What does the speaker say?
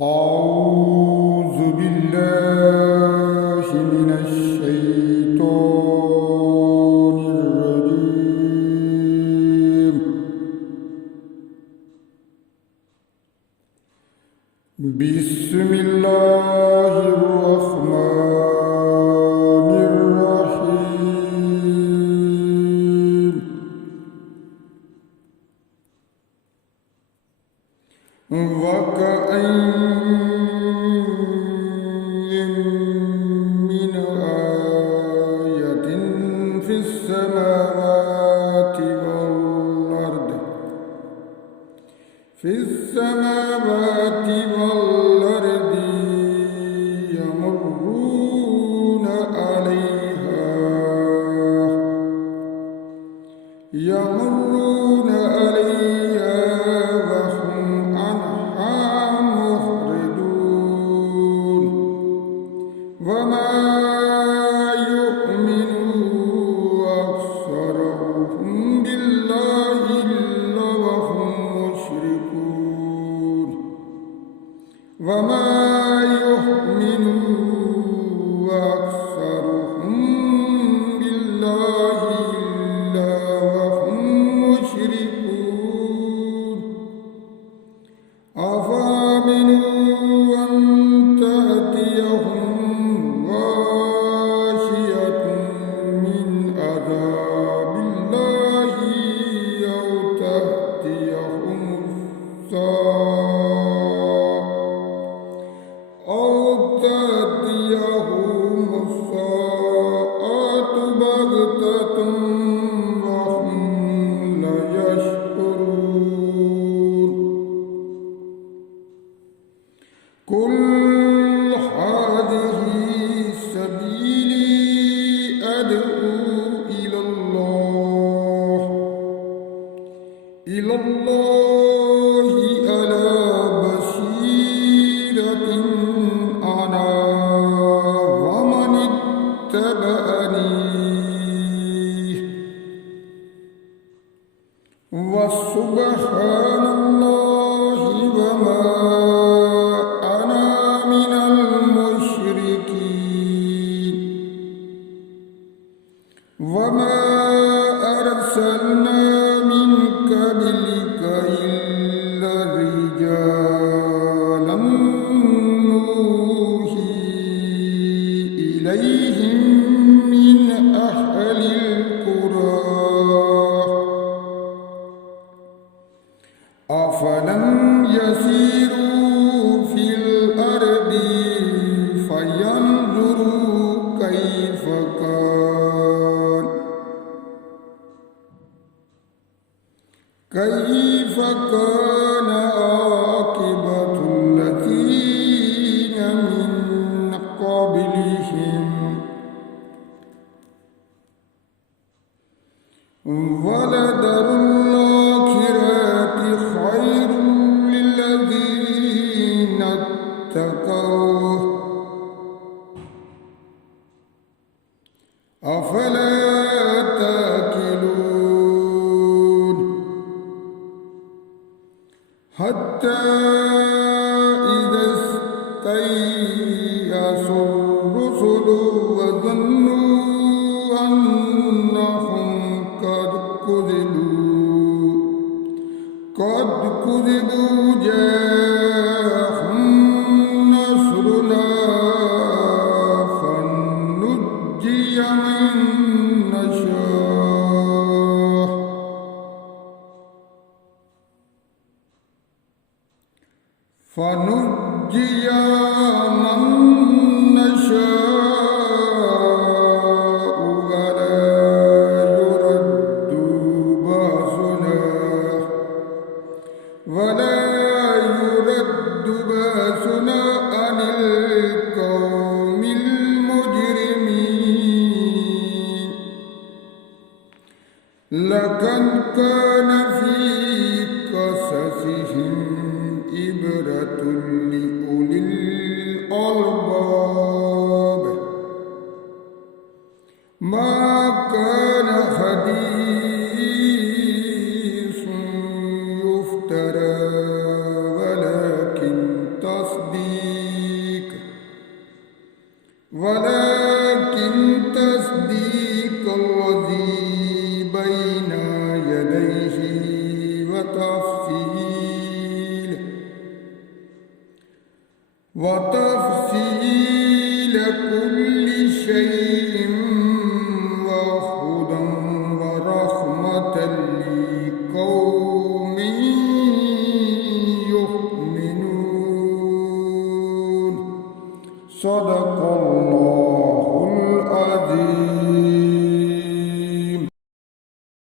أعوذ بالله من الشيطان الرجيم. بسم الله الرحمن الرحيم. وكأين من آية في السماوات والأرض يمرون عليها وهم عنها معرضون. وما يؤمن أكثرهم بالله إلا وهم مشركون. وما يؤمن أكثرهم بالله إلا وهم مشركون. أفآمنوا أن تأتيهم غاشية من عذاب الله أو تأتيهم الساعة بغتة وهم لا يشعرون. قل هذه سبيلي أدعو إلى الله على بصيرة أنا ومن اتبعني وسبحان الله وما أنا من المشركين. وما أرسلنا من قبلك إلا رجالا نوحي إليهم من أهل القرى. أفلم يسيروا في الأرض فينظروا كيف كان عاقبة الذين من قبلهم. ولدار الآخرة خير للذين اتقوا أفلا تأكلون. حتى إذا استيأس الرسل وظنوا أنهم قد كذبوا جاءهم نصرنا فنجي من نشاء ولا يرد بأسنا عن القوم المجرمين. لقد كان في قصصهم عبرة لأولي الألباب. ما كان حديث يفترى ولكن تصديق ولكن تصديق الذي بين يديه وتفصيل كل شيء وهدى ورحمة لقوم يؤمنون. صدق